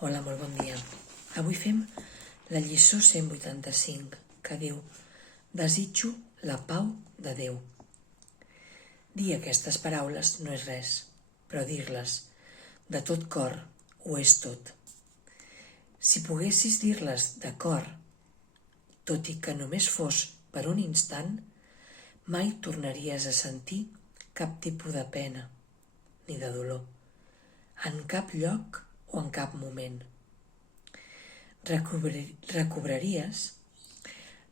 Hola, molt bon dia. Avui fem la lliçó 185, que diu: desitjo la pau de Déu. Dir aquestes paraules no és res, però dir-les de tot cor ho és tot. Si poguessis dir-les de cor, tot i que només fos per un instant, mai tornaries a sentir cap tipus de pena ni de dolor, en cap lloc o en cap moment. Recobraries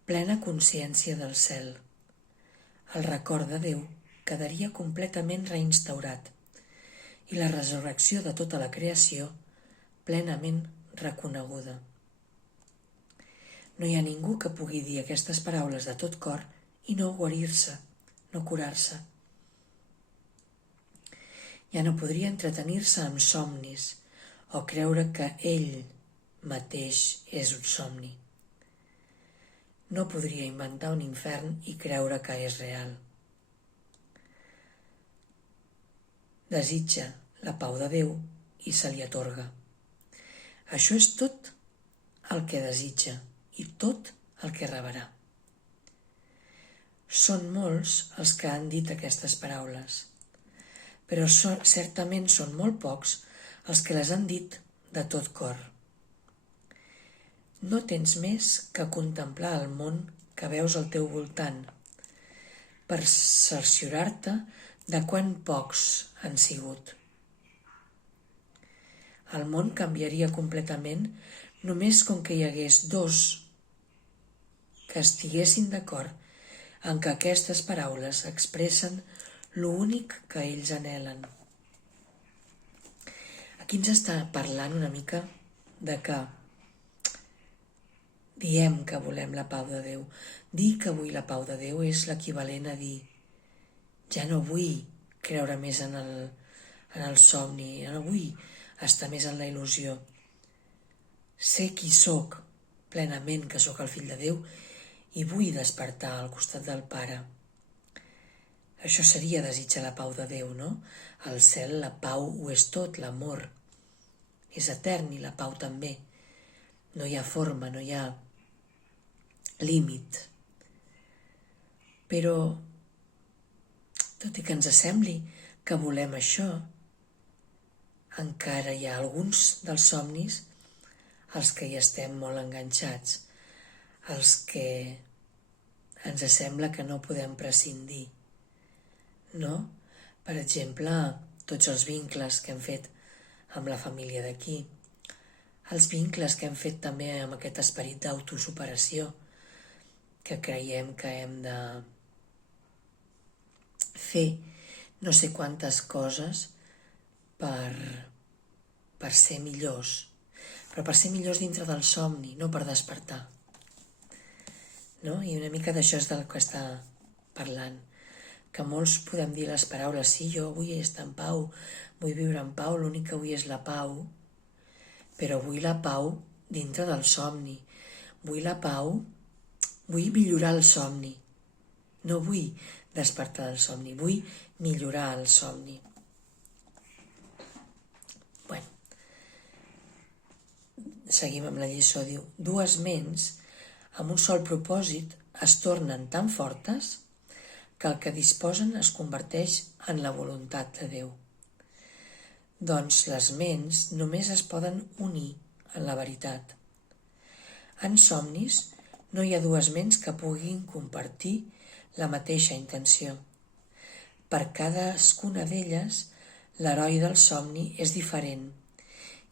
plena consciència del cel. El record de Déu quedaria completament reinstaurat i la resurrecció de tota la creació plenament reconeguda. No hi ha ningú que pugui dir aquestes paraules de tot cor i no guarir-se, no curar-se. Ja no podria entretenir-se amb somnis o creure que ell mateix és un somni. No podria inventar un infern i creure que és real. Desitja la pau de Déu i se li atorga. Això és tot el que desitja i tot el que rebrà. Són molts els que han dit aquestes paraules, però certament són molt pocs els que les han dit de tot cor. No tens més que contemplar el món que veus al teu voltant per cerciorar-te de quan pocs han sigut. El món canviaria completament només com que hi hagués dos que estiguessin d'acord en que aquestes paraules expressen l'únic que ells anhelen. Aquí ens està parlant una mica de que diem que volem la pau de Déu. Dir que vull la pau de Déu és l'equivalent a dir: ja no vull creure més en el somni, ja no vull estar més en la il·lusió. Sé qui sóc plenament, que sóc el fill de Déu, i vull despertar al costat del Pare. Això seria desitjar la pau de Déu, no? Al cel la pau ho és tot, l'amor és etern i la pau també. No hi ha forma, no hi ha límit. Però, tot i que ens sembli que volem això, encara hi ha alguns dels somnis als que hi estem molt enganxats, els que ens sembla que no podem prescindir, no? Per exemple, tots els vincles que hem fet amb la família d'aquí, els vincles que hem fet també amb aquest esperit d'autosuperació, que creiem que hem de fer no sé quantes coses per ser millors, però per ser millors dintre del somni, no per despertar. No? I una mica d'això és del que està parlant, que molts podem dir les paraules: sí, jo vull estar en pau, vull viure en pau, l'únic que vull és la pau, però vull la pau dintre del somni, vull la pau, vull millorar el somni, no vull despertar del somni, vull millorar el somni. Bueno, seguim amb la lliçó, diu: dues ments amb un sol propòsit es tornen tan fortes que el que disposen es converteix en la voluntat de Déu. Doncs les ments només es poden unir en la veritat. En somnis no hi ha dues ments que puguin compartir la mateixa intenció. Per cadascuna d'elles, l'heroi del somni és diferent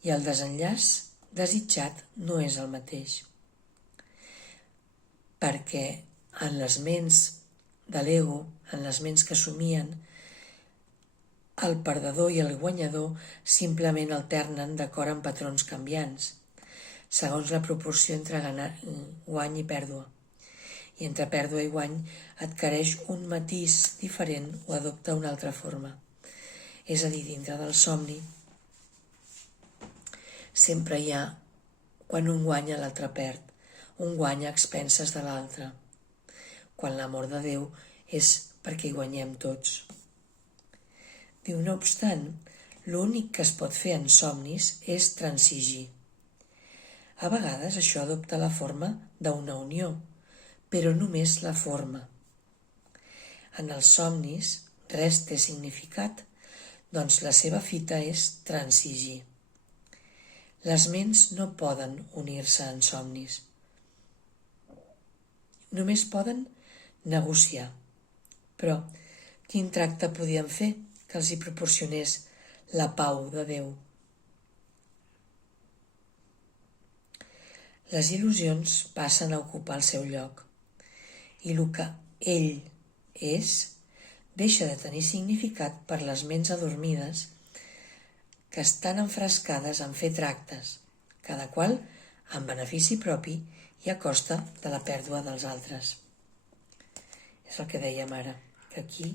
i el desenllaç desitjat no és el mateix. Perquè en les ments de l'ego, en les ments que somien, el perdedor i el guanyador simplement alternen d'acord amb patrons canviants, segons la proporció entre guany i pèrdua. I entre pèrdua i guany adquireix un matís diferent o adopta una altra forma. És a dir, dintre del somni sempre hi ha, quan un guanya l'altre perd, un guanya a expenses de l'altre, quan l'amor de Déu és perquè hi guanyem tots. Diu, no obstant, l'únic que es pot fer en somnis és transigir, A vegades això adopta la forma d'una unió, però només la forma. En els somnis res té significat, doncs la seva fita és transigir. Les ments no poden unir-se en somnis. Només poden negociar. Però quin tracte podien fer que els hi proporcionés la pau de Déu? Les il·lusions passen a ocupar el seu lloc i el que ell és deixa de tenir significat per les ments adormides que estan enfrascades en fer tractes, cada qual en benefici propi i a costa de la pèrdua dels altres. És el que dèiem ara, que aquí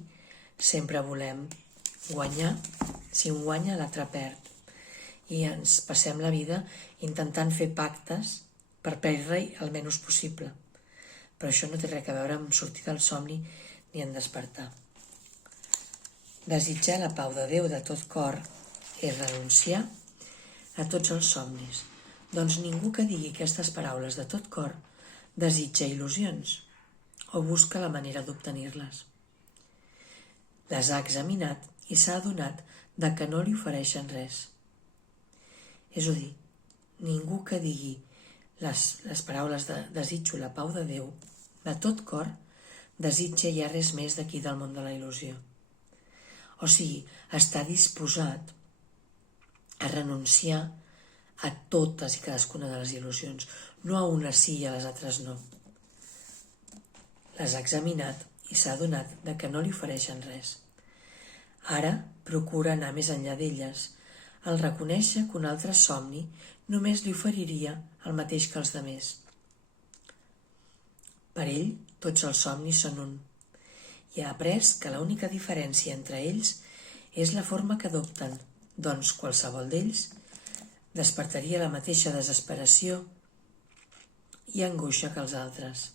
sempre volem guanyar, si un guanya l'altre perd, i ens passem la vida intentant fer pactes per perdre-hi el menys possible. Però això no té res a veure amb sortir del somni ni en despertar. Desitjar la pau de Déu de tot cor és renunciar a tots els somnis. Doncs ningú que digui aquestes paraules de tot cor desitja il·lusions o busca la manera d'obtenir-les. Les ha examinat i s'ha adonat de que no li ofereixen res. És a dir, ningú que digui les paraules de desitjo la pau de Déu de tot cor desitja ja res més d'aquí del món de la il·lusió. O sigui, està disposat a renunciar a totes i cadascuna de les il·lusions, no a unes sí i a les altres no. Les ha examinat i s'ha adonat de que no li ofereixen res. Ara procura anar més enllà d'elles, al reconèixer que un altre somni només li oferiria el mateix que els demés. Per ell, tots els somnis són un, i ha après que l'única diferència entre ells és la forma que adopten, doncs qualsevol d'ells despertaria la mateixa desesperació i angoixa que els altres.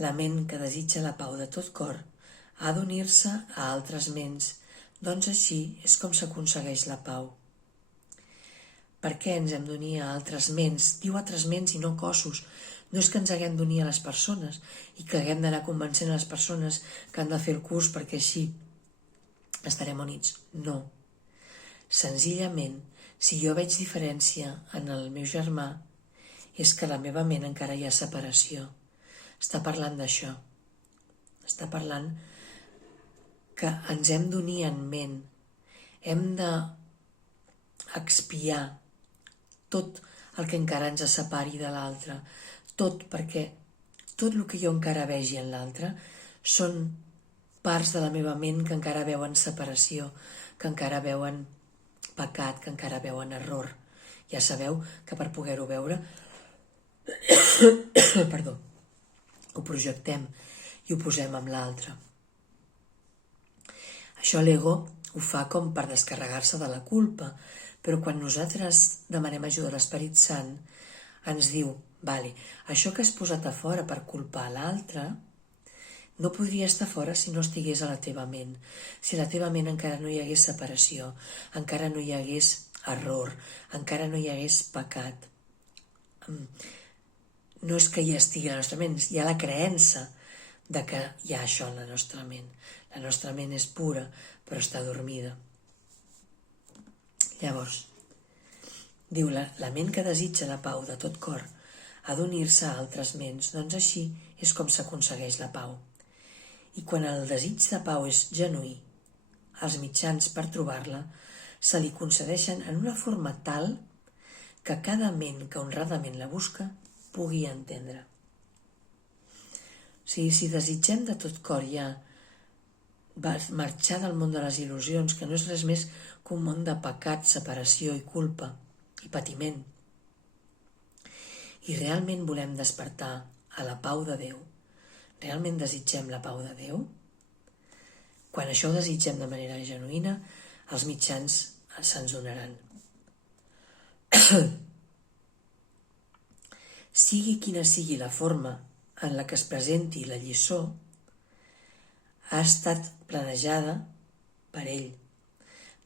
La ment que desitja la pau de tot cor ha d'unir-se a altres ments, doncs així és com s'aconsegueix la pau. Per què ens hem d'unir a altres ments? Diu altres ments i no cossos. No és que ens haguem d'unir a les persones i que haguem d'anar convencent a les persones que han de fer el curs perquè així estarem units. No. Senzillament, si jo veig diferència en el meu germà, és que a la meva ment encara hi ha separació. Està parlant d'això. Està parlant que ens hem d'unir en ment. Hem d'expiar tot el que encara ens separi de l'altre. Tot perquè tot el que jo encara vegi en l'altre són parts de la meva ment que encara veuen separació, que encara veuen pecat, que encara veuen error. Ja sabeu que per poder-ho veure ho projectem i ho posem amb l'altre. Això l'ego ho fa com per descarregar-se de la culpa, però quan nosaltres demanem ajuda a l'Esperit Sant, ens diu, vale, això que has posat a fora per culpar l'altre, no podria estar fora si no estigués a la teva ment. Si a la teva ment encara no hi hagués separació, encara no hi hagués error, encara no hi hagués pecat. No és que hi estigui a la nostra ment, hi ha la creença de que hi ha això en la nostra ment. La nostra ment és pura, però està dormida. Llavors, diu, la ment que desitja la pau de tot cor ha d'unir-se a altres ments, doncs així és com s'aconsegueix la pau. I quan el desig de pau és genuí, els mitjans per trobar-la se li concedeixen en una forma tal que cada ment que honradament la busca pugui entendre. O sigui, si desitgem de tot cor ja marxar del món de les il·lusions, que no és res més que un món de pecat, separació i culpa i patiment, i realment volem despertar a la pau de Déu, realment desitgem la pau de Déu, quan això ho desitgem de manera genuïna, els mitjans se'ns donaran. Sigui quina sigui la forma en la que es presenti la lliçó, ha estat planejada per ell,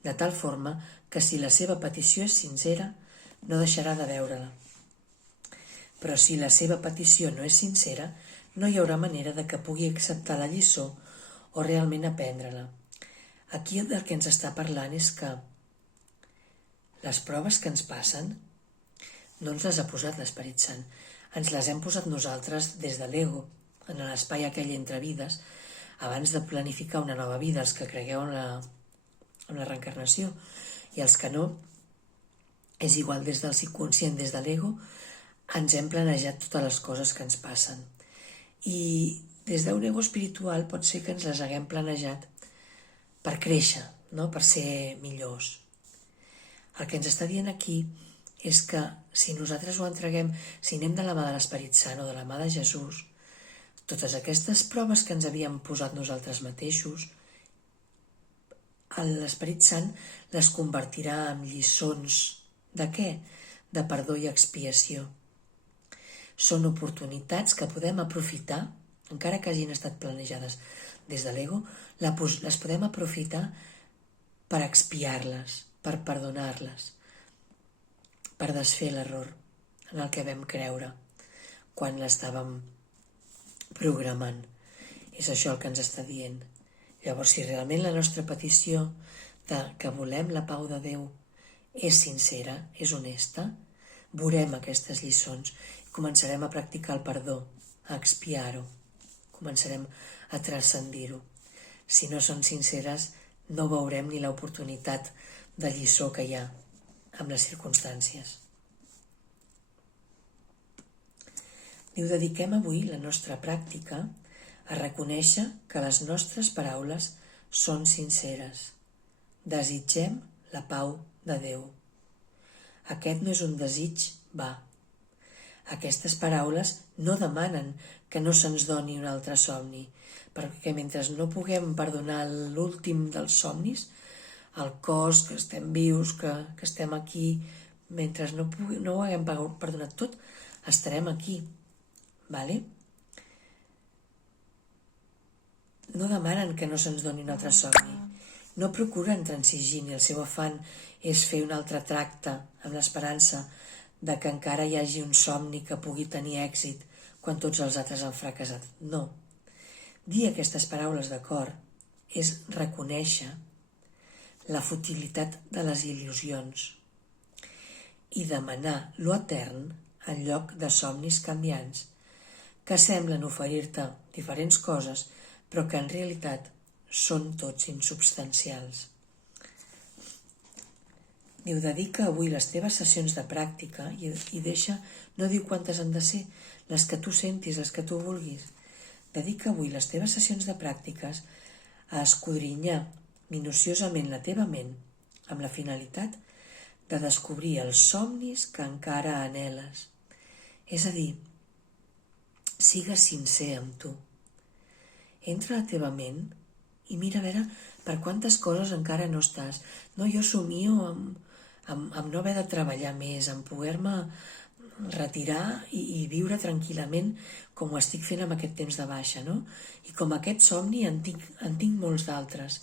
de tal forma que si la seva petició és sincera, no deixarà de veure-la. Però si la seva petició no és sincera, no hi haurà manera de que pugui acceptar la lliçó o realment aprendre-la. Aquí el que ens està parlant és que les proves que ens passen no ens les ha posat l'Esperit Sant, ens les hem posat nosaltres des de l'ego, en l'espai aquell entre vides, abans de planificar una nova vida, els que cregueu en la reencarnació, i els que no, és igual, des del subconscient, des de l'ego, ens hem planejat totes les coses que ens passen. I des d'un ego espiritual pot ser que ens les haguem planejat per créixer, no? Per ser millors. El que ens està dient aquí és que si nosaltres ho entreguem, si anem de la mà de l'Esperit Sant o de la mà de Jesús, totes aquestes proves que ens havíem posat nosaltres mateixos, l'Esperit Sant les convertirà en lliçons de què? De perdó i expiació. Són oportunitats que podem aprofitar, encara que hagin estat planejades des de l'ego, les podem aprofitar per expiar-les, per perdonar-les, per desfer l'error en el que vam creure quan l'estàvem programant. És això el que ens està dient. Llavors, si realment la nostra petició de que volem la pau de Déu és sincera, és honesta, veurem aquestes lliçons i començarem a practicar el perdó, a expiar-ho, començarem a transcendir-ho. Si no són sinceres, no veurem ni l'oportunitat de lliçó que hi ha amb les circumstàncies. Diu, dediquem avui la nostra pràctica a reconèixer que les nostres paraules són sinceres. Desitgem la pau de Déu. Aquest no és un desig va. Aquestes paraules no demanen que no se'ns doni un altre somni, perquè mentre no puguem perdonar l'últim dels somnis, el cos, que estem vius, que estem aquí, mentre no ho haguem perdonat tot, estarem aquí. Vale? No demanen que no se'ns doni un altre somni. No procuren transigir, ni el seu afany és fer un altre tracte amb l'esperança de que encara hi hagi un somni que pugui tenir èxit quan tots els altres han fracassat. No. Dir aquestes paraules de cor és reconèixer la futilitat de les il·lusions i demanar lo etern en lloc de somnis canviants que semblen oferir-te diferents coses però que en realitat són tots insubstancials. Diu, dedica avui les teves sessions de pràctica i deixa, no diu quantes han de ser, les que tu sentis, les que tu vulguis. Dedica avui les teves sessions de pràctiques a escudrinyar minuciosament la teva ment amb la finalitat de descobrir els somnis que encara anheles. És a dir, sigues sincer amb tu. Entra a la teva ment i mira a veure per quantes coses encara no estàs. No, jo somio amb no haver de treballar més, amb poder-me retirar i viure tranquil·lament com ho estic fent amb aquest temps de baixa, no? I com aquest somni en tinc molts d'altres.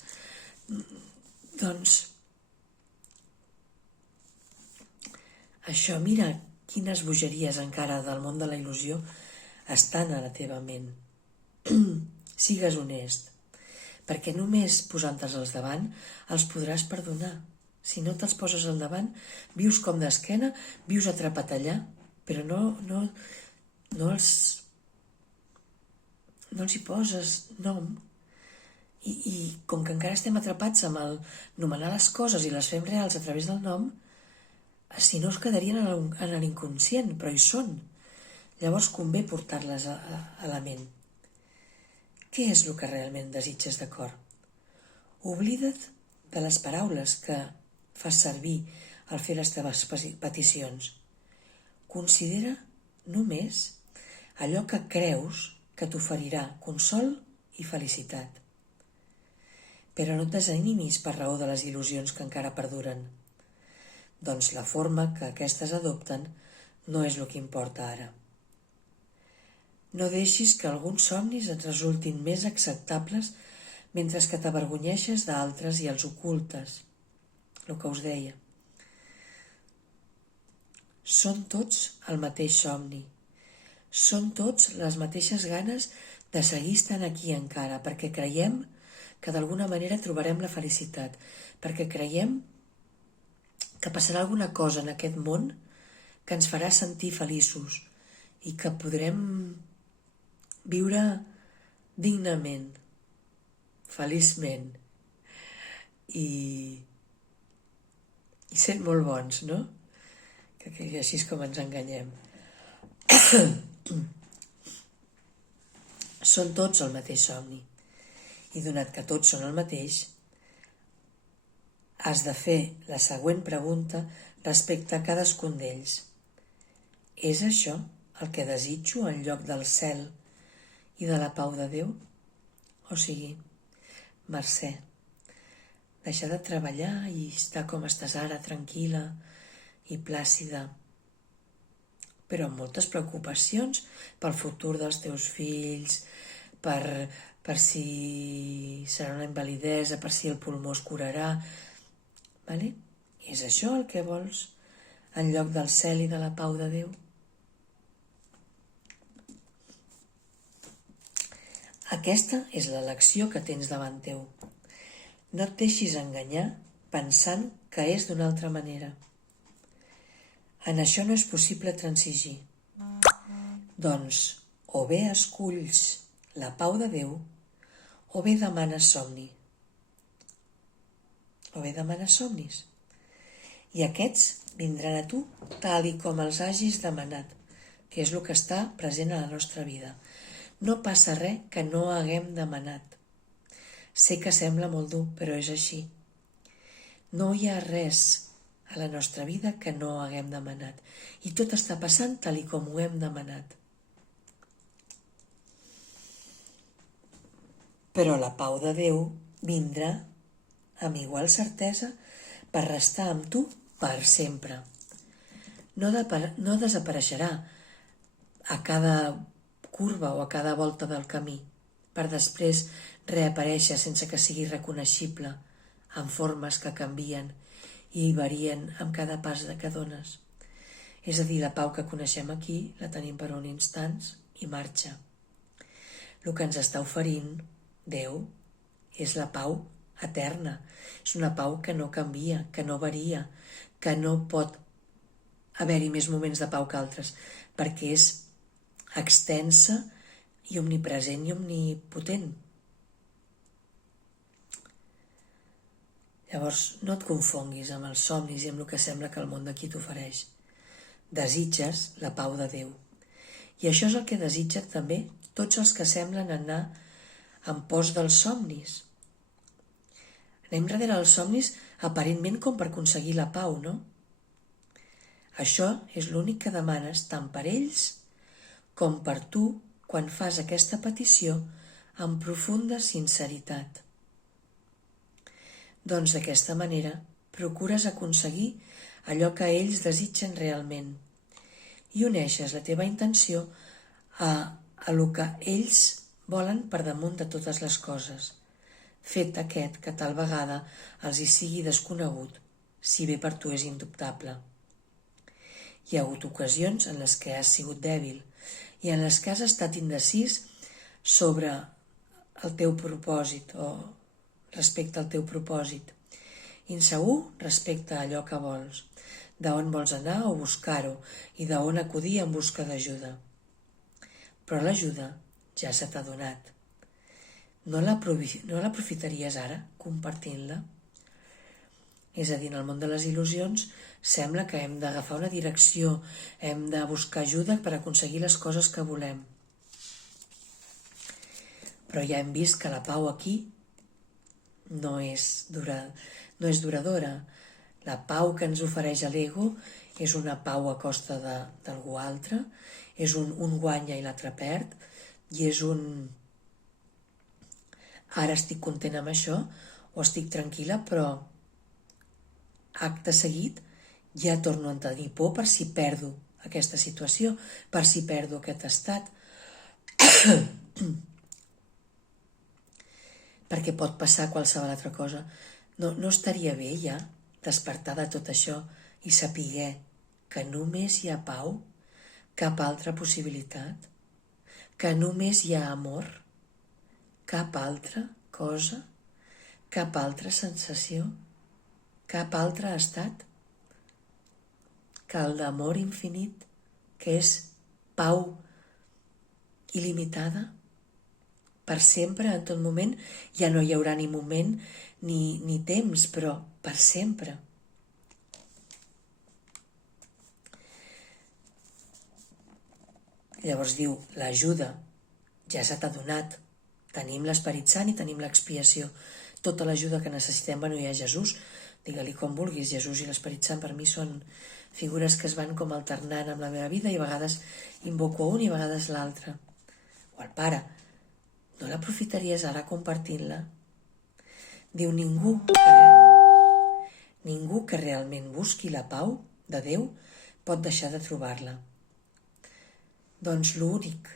Doncs això, mira quines bogeries encara del món de la il·lusió estan a la teva ment. Sigues honest, perquè només posant-te'ls al davant els podràs perdonar. Si no te'ls poses al davant, vius com d'esquena, vius atrapat allà, però no els hi poses nom. I com que encara estem atrapats amb el nomenar les coses i les fem reals a través del nom, si no es quedarien en l'inconscient, però hi són. Llavors convé portar-les a la ment. Què és el que realment desitges de cor? Oblida't de les paraules que fas servir al fer les teves peticions. Considera només allò que creus que t'oferirà consol i felicitat. Però no et desanimis per raó de les il·lusions que encara perduren. Doncs la forma que aquestes adopten no és el que importa ara. No deixis que alguns somnis et resultin més acceptables mentre que t'avergonyeixes d'altres i els ocultes. El que us deia. Són tots el mateix somni. Són tots les mateixes ganes de seguir estant aquí encara, perquè creiem que d'alguna manera trobarem la felicitat, perquè creiem que passarà alguna cosa en aquest món que ens farà sentir feliços i que podrem viure dignament, feliçment i sent molt bons, no? Que així és com ens enganyem. Són tots el mateix somni. I donat que tots són el mateix, has de fer la següent pregunta respecte a cadascun d'ells. És això el que desitjo en lloc del cel i de la pau de Déu? O sigui, Mercè, deixar de treballar i estar com estàs ara, tranquil·la i plàcida, però amb moltes preocupacions pel futur dels teus fills, per si serà una invalidesa, per si el pulmó es curarà. Vale? És això el que vols en lloc del cel i de la pau de Déu? Aquesta és l'elecció que tens davant teu. No et deixis enganyar pensant que és d'una altra manera. En això no és possible transigir. Doncs, o bé esculls la pau de Déu, o bé demanes somni. O bé demanes somnis. I aquests vindran a tu tal i com els hagis demanat, que és el que està present a la nostra vida. No passa res que no haguem demanat. Sé que sembla molt dur, però és així. No hi ha res a la nostra vida que no haguem demanat. I tot està passant tal i com ho hem demanat. Però la pau de Déu vindrà amb igual certesa per restar amb tu per sempre. No desapareixerà a cada curva o a cada volta del camí, per després reaparèixer sense que sigui reconeixible, amb formes que canvien i varien amb cada pas que dones. És a dir, la pau que coneixem aquí la tenim per uns instants i marxa. El que ens està oferint Déu és la pau eterna. És una pau que no canvia, que no varia, que no pot haver-hi més moments de pau que altres, perquè és extensa i omnipresent i omnipotent. Llavors, no et confonguis amb els somnis i amb el que sembla que el món d'aquí t'ofereix. Desitges la pau de Déu. I això és el que desitgen també tots els que semblen anar en pos dels somnis. Anem darrere dels somnis aparentment com per aconseguir la pau, no? Això és l'únic que demanes tant per ells com per tu quan fas aquesta petició amb profunda sinceritat. Doncs d'aquesta manera procures aconseguir allò que ells desitgen realment i uneixes la teva intenció a el que ells volen per damunt de totes les coses, fet aquest que tal vegada els hi sigui desconegut, si bé per tu és indubtable. Hi ha hagut ocasions en les que has sigut dèbil i en les que has estat indecís sobre el teu propòsit o respecte al teu propòsit, insegur respecte a allò que vols, d'on vols anar o buscar-ho i d'on acudir en busca d'ajuda. Però l'ajuda ja se t'ha donat. No l'aprofitaries ara, compartint-la? És a dir, en el món de les il·lusions sembla que hem d'agafar una direcció, hem de buscar ajuda per aconseguir les coses que volem. Però ja hem vist que la pau aquí no és duradora. La pau que ens ofereix l'ego és una pau a costa d'algú altre, és un guanya i l'altre perd, i és ara estic content amb això o estic tranquil·la, però acte seguit ja torno a tenir por per si perdo aquesta situació, per si perdo aquest estat. Perquè pot passar qualsevol altra cosa. No estaria bé ja despertar de tot això i saber que només hi ha pau, cap altra possibilitat, que només hi ha amor, cap altra cosa, cap altra sensació, cap altre estat, que el d'amor infinit, que és pau il·limitada, per sempre, en tot moment. Ja no hi haurà ni moment ni temps, però per sempre. Llavors diu, l'ajuda ja se t'ha donat. Tenim l'Esperit Sant i tenim l'expiació. Tota l'ajuda que necessitem, hi ha Jesús, digue-li com vulguis, Jesús i l'Esperit Sant per mi són figures que es van com alternant amb la meva vida i a vegades invoco un i a vegades l'altre. O el Pare, no l'aprofitaries ara compartint-la? Diu, ningú que realment busqui la pau de Déu pot deixar de trobar-la. Doncs l'únic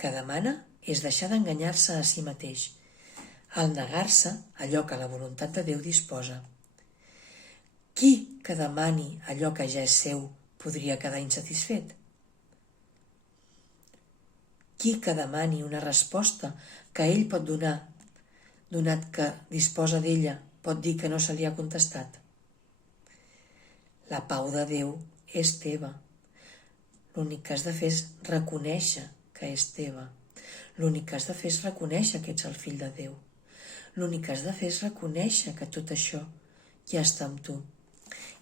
que demana és deixar d'enganyar-se a si mateix, al negar-se allò que la voluntat de Déu disposa. Qui que demani allò que ja és seu podria quedar insatisfet? Qui que demani una resposta que ell pot donar, donat que disposa d'ella, pot dir que no se li ha contestat? La pau de Déu és teva. L'únic que has de fer és reconèixer que és teva. L'únic que has de fer és reconèixer que ets el fill de Déu. L'únic que has de fer és reconèixer que tot això ja està amb tu.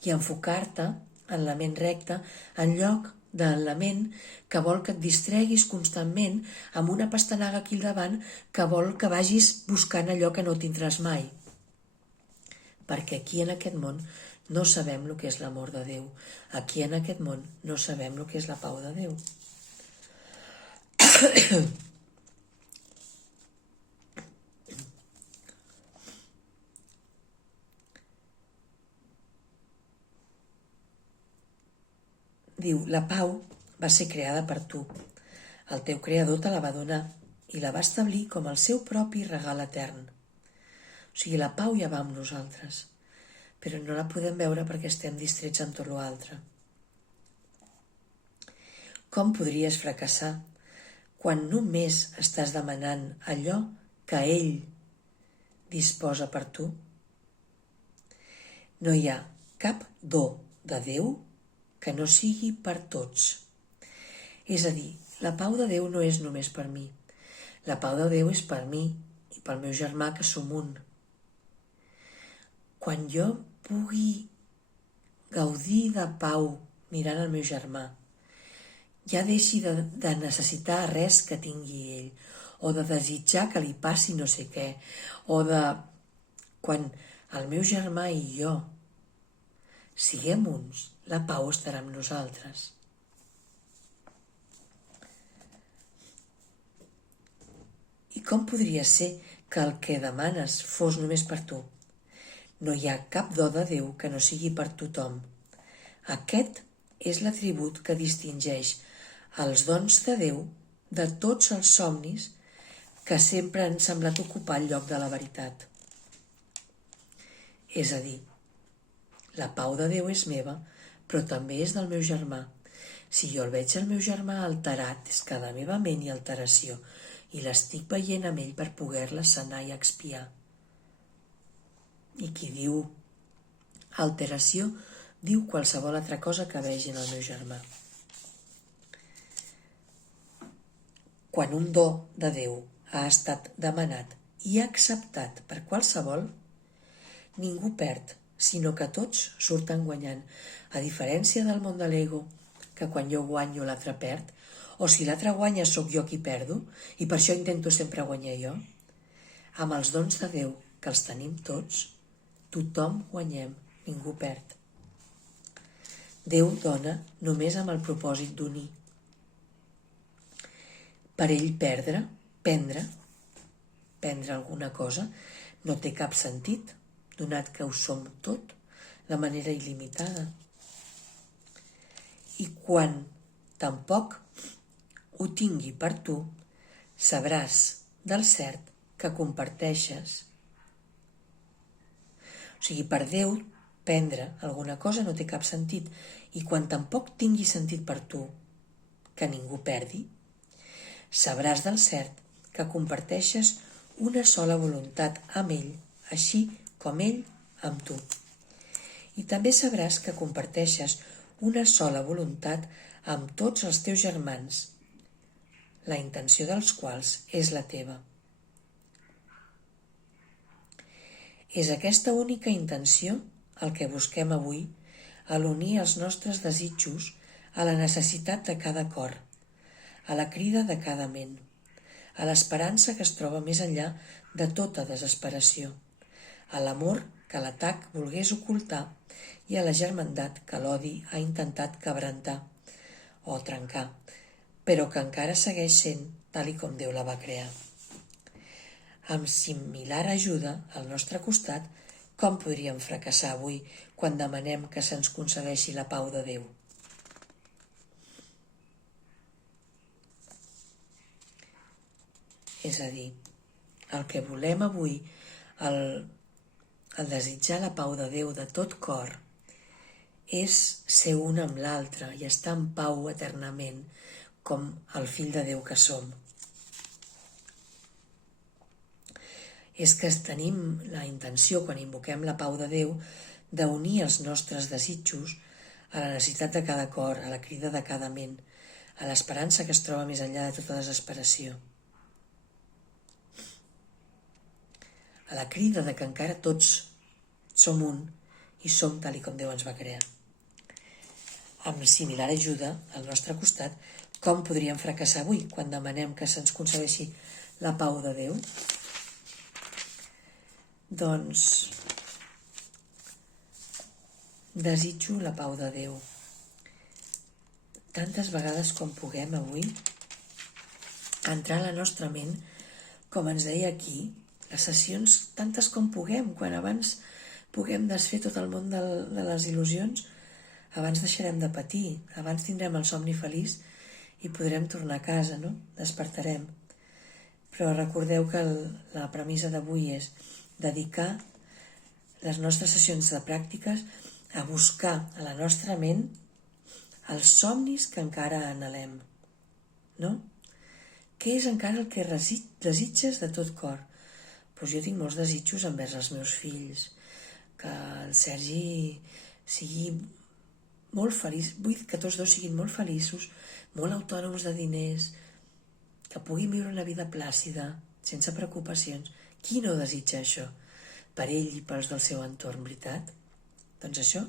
I enfocar-te en la ment recta en lloc de la ment que vol que et distreguis constantment amb una pastanaga aquí al davant que vol que vagis buscant allò que no tindràs mai. Perquè aquí en aquest món no sabem el que és l'amor de Déu. Aquí en aquest món no sabem el que és la pau de Déu. Diu, la pau va ser creada per tu. El teu creador te la va donar i la va establir com el seu propi regal etern. O sigui, la pau ja va amb nosaltres, però no la podem veure perquè estem distrets en tot l'altre. Com podries fracassar quan només estàs demanant allò que ell disposa per tu? No hi ha cap do de Déu que no sigui per tots. És a dir, la pau de Déu no és només per mi. La pau de Déu és per mi i pel meu germà, que som un. Quan jo pugui gaudir de pau mirant el meu germà, ja deixi de necessitar res que tingui ell, o de desitjar que li passi no sé què, o de... Quan el meu germà i jo siguem uns, la pau estarà amb nosaltres. I com podria ser que el que demanes fos només per tu? No hi ha cap do de Déu que no sigui per tothom. Aquest és l'atribut que distingeix els dons de Déu de tots els somnis que sempre han semblat ocupar el lloc de la veritat. És a dir, la pau de Déu és meva, però també és del meu germà. Si jo el veig el meu germà alterat, és que la meva ment hi ha alteració i l'estic veient amb ell per poder-la sanar i expiar. I qui diu alteració, diu qualsevol altra cosa que vegi en el meu germà. Quan un do de Déu ha estat demanat i acceptat per qualsevol, ningú perd, sinó que tots surten guanyant, a diferència del món de l'ego, que quan jo guanyo l'altre perd, o si l'altre guanya sóc jo qui perdo, i per això intento sempre guanyar jo. Amb els dons de Déu, que els tenim tots, tothom guanyem, ningú perd. Déu dona només amb el propòsit d'unir. Per ell prendre alguna cosa, no té cap sentit, donat que ho som tot de manera il·limitada. I quan tampoc ho tingui per tu, sabràs del cert que comparteixes. O sigui, per Déu Prendre alguna cosa no té cap sentit, i quan tampoc tingui sentit per tu que ningú perdi, sabràs del cert que comparteixes una sola voluntat amb ell, així com ell amb tu. I també sabràs que comparteixes una sola voluntat amb tots els teus germans, la intenció dels quals és la teva. És aquesta única intenció el que busquem avui, a l'unir els nostres desitjos a la necessitat de cada cor, a la crida de cada ment, a l'esperança que es troba més enllà de tota desesperació, a l'amor que l'atac volgués ocultar i a la germandat que l'odi ha intentat quebrantar o trencar, però que encara segueix sent tal i com Déu la va crear. Amb similar ajuda al nostre costat, com podríem fracassar avui quan demanem que se'ns concedeixi la pau de Déu? És a dir, el que volem avui, el desitjar la pau de Déu de tot cor, és ser un amb l'altre i estar en pau eternament, com el fill de Déu que som. És que tenim la intenció, quan invoquem la pau de Déu, d'unir els nostres desitjos a la necessitat de cada cor, a la crida de cada ment, a l'esperança que es troba més enllà de tota desesperació, a la crida de que encara tots som un i som tal i com Déu ens va crear. Amb similar ajuda al nostre costat, com podríem fracassar avui quan demanem que se'ns concedeixi la pau de Déu? Doncs desitjo la pau de Déu tantes vegades com puguem avui, entrar a la nostra ment, com ens deia aquí, les sessions tantes com puguem, quan abans puguem desfer tot el món de les il·lusions, abans deixarem de patir, abans tindrem el somni feliç i podrem tornar a casa, no? Despertarem. Però recordeu que la premissa d'avui és dedicar les nostres sessions de pràctiques a buscar a la nostra ment els somnis que encara anhelem, no? Què és encara el que desitges de tot cor? Doncs jo tinc molts desitjos envers els meus fills, que el Sergi sigui molt feliç, vull que tots dos siguin molt feliços, molt autònoms de diners, que puguin viure una vida plàcida, sense preocupacions. Qui no desitja això? Per ell i pels del seu entorn, veritat? Doncs això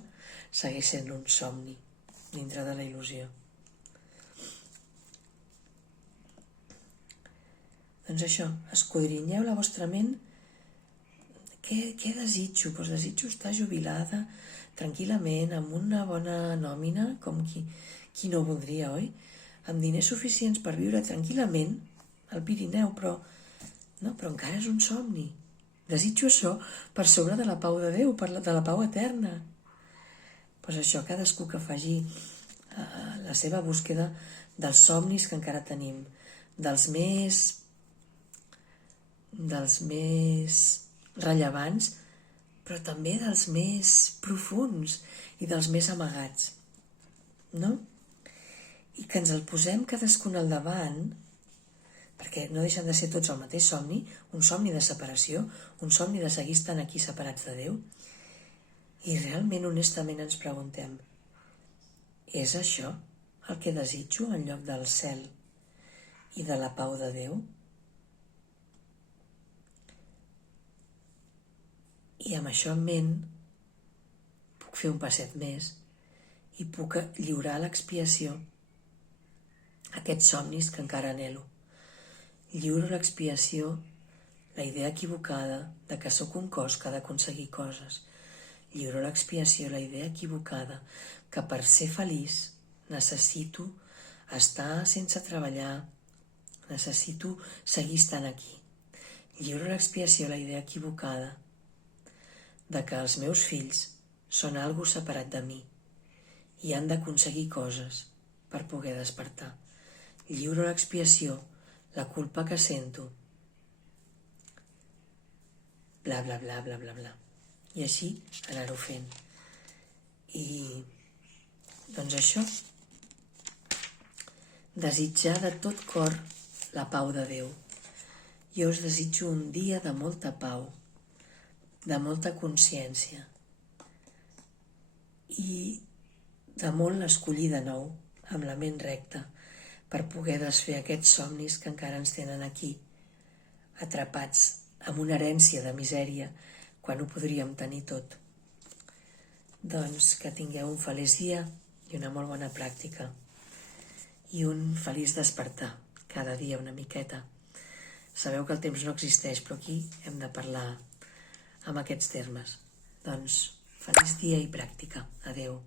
segueix sent un somni dintre de la il·lusió. Doncs això, escodrinyeu la vostra ment. Què desitjo? Doncs desitjo estar jubilada tranquil·lament, amb una bona nòmina, com qui no voldria, oi? Amb diners suficients per viure tranquil·lament al Pirineu, però encara és un somni. Desitjo això per sobre de la pau de Déu, de la pau eterna. Doncs això, cadascú que faci la seva búsqueda dels somnis que encara tenim, dels més rellevants, però també dels més profunds i dels més amagats, no? I que ens el posem cadascun al davant, perquè no deixen de ser tots el mateix somni, un somni de separació, un somni de seguir estant aquí separats de Déu, i realment, honestament, ens preguntem, és això el que desitjo en lloc del cel i de la pau de Déu? I amb això en ment puc fer un passet més i puc lliurar a l'expiació aquests somnis que encara anhelo. Lliuro a l'expiació la idea equivocada de que sóc un cos que ha d'aconseguir coses. Lliuro a l'expiació la idea equivocada que per ser feliç necessito estar sense treballar, necessito seguir estant aquí. Lliuro a l'expiació la idea equivocada de que els meus fills són algo separat de mi i han d'aconseguir coses per poder despertar. Lliuro a l'expiació la culpa que sento, bla, bla, bla, bla, bla, bla. I així anar-ho fent. I doncs això, desitjar de tot cor la pau de Déu. Jo us desitjo un dia de molta pau, de molta consciència i de molt escollir de nou, amb la ment recta, per poder desfer aquests somnis que encara ens tenen aquí, atrapats amb una herència de misèria quan ho podríem tenir tot. Doncs que tingueu un feliç dia i una molt bona pràctica i un feliç despertar, cada dia una miqueta. Sabeu que el temps no existeix, però aquí hem de parlar amb aquests termes. Doncs feliç dia i pràctica. Adeu.